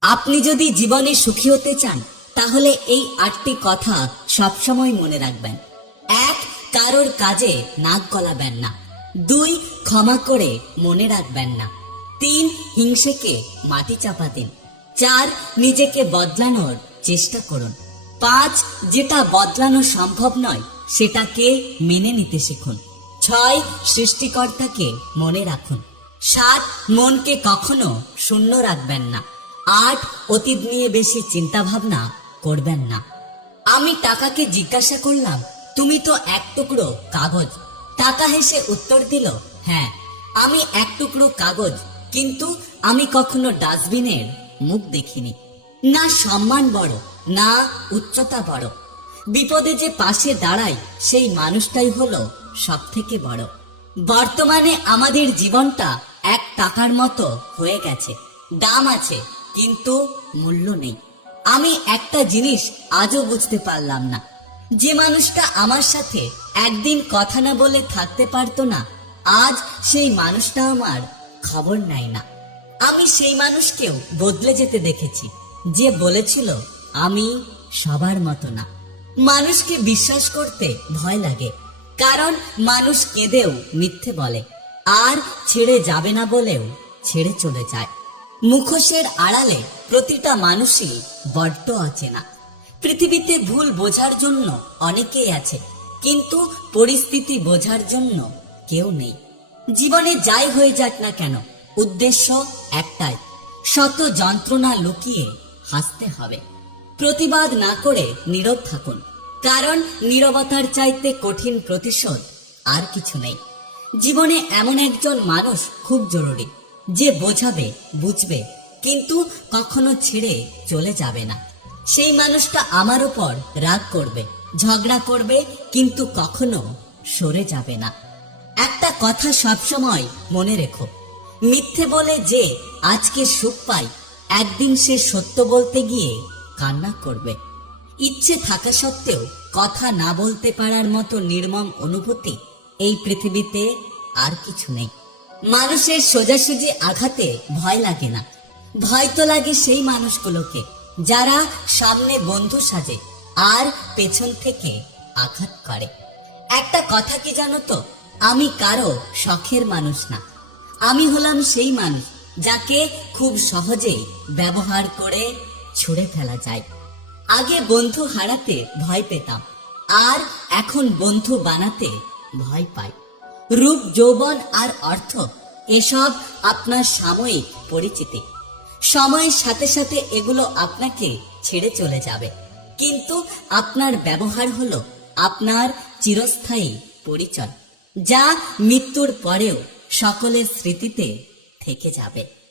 আপনি যদি জীবনে সুখী হতে চান, তাহলে এই আটটি কথা সবসময় মনে রাখবেন। এক, কারোর কাজে নাক গলাবেন না। দুই, ক্ষমা করে মনে রাখবেন না। তিন, হিংসেকে মাটি চাপা দিন চার, নিজেকে বদলানোর চেষ্টা করুন। পাঁচ, যেটা বদলানো সম্ভব নয়, সেটাকে মেনে নিতে শিখুন। ছয়, সৃষ্টিকর্তাকে মনে রাখুন। সাত, মনকে কখনো শূন্য রাখবেন না। আট অতীত নিয়ে বেশি চিন্তা ভাবনা করবেন না। আমি টাকাকে জিজ্ঞাসা করলাম, তুমি তো এক টুকরো কাগজ। টাকা হেসে উত্তর দিল হ্যাঁ আমি এক টুকরো কাগজ, কিন্তু আমি কখনো ডাস্টবিনের মুখ দেখিনি। না সম্মান বড়, না উচ্চতা বড়। বিপদে যে পাশে দাঁড়ায় সেই মানুষটাই হলো সব থেকে বড়। বর্তমানে আমাদের জীবনটা এক টাকার মতো হয়ে গেছে। দাম আছে কিন্তু মূল্য নেই। আমি একটা জিনিস আজও বুঝতে পারলাম না। যে মানুষটা আমার সাথে একদিন কথা না বলে থাকতে পারতো না, আজ সেই মানুষটা আমার খবর নেয় না। আমি সেই মানুষকেও বদলে যেতে দেখেছি, যে বলেছিল আমি সবার মতো না। মানুষকে বিশ্বাস করতে ভয় লাগে, কারণ মানুষ কেঁদেও মিথ্যে বলে, আর ছেড়ে যাবে না বলেও ছেড়ে চলে যায়। মুখোশের আড়ালে প্রতিটা মানুষই বড্ড অচেনা। পৃথিবীতে ভুল বোঝার জন্য অনেকেই আছে, কিন্তু পরিস্থিতি বোঝার জন্য কেউ নেই। জীবনে যাই হয়ে যাক না কেন, উদ্দেশ্য একটাই, শত যন্ত্রণা লুকিয়ে হাসতে হবে। প্রতিবাদ না করে নীরব থাকুন, কারণ নীরবতার চাইতে কঠিন প্রতিশোধ আর কিছু নেই। জীবনে এমন একজন মানুষ খুব জরুরি যে বোঝাবে, বুঝবে, কিন্তু কখনো ছেড়ে চলে যাবে না। সেই মানুষটা আমার উপর রাগ করবে, ঝগড়া করবে, কিন্তু কখনো সরে যাবে না। একটা কথা সবসময় মনে রেখো, মিথ্যে বলে যে আজকে সুখ পাই, একদিন সে সত্য বলতে গিয়ে কান্না করবে। ইচ্ছে থাকা সত্ত্বেও কথা না বলতে পারার মতো নির্মম অনুভূতি এই পৃথিবীতে আর কিছু নেই। মানুষের সোজাসুজি আঘাতে ভয় লাগে না। ভয় তো লাগে সেই মানুষগুলোকে, যারা সামনে বন্ধু সাজে আর পেছন থেকে আঘাত করে। একটা কথা কি জানো তো? আমি কারও শখের মানুষ না। আমি হলাম সেই মানুষ যাকে খুব সহজেই ব্যবহার করে ছুঁড়ে ফেলা যায়। আগে বন্ধু হারাতে ভয় পেতাম, আর এখন বন্ধু বানাতে ভয় পাই। রূপ, যৌবন আর অর্থ, এসব আপনার সাময়িক পরিচিতি। সময়ের সাথে সাথে এগুলো আপনাকে ছেড়ে চলে যাবে। কিন্তু আপনার ব্যবহার হলো আপনার চিরস্থায়ী পরিচয়, যা মৃত্যুর পরেও সকলের স্মৃতিতে থেকে যাবে।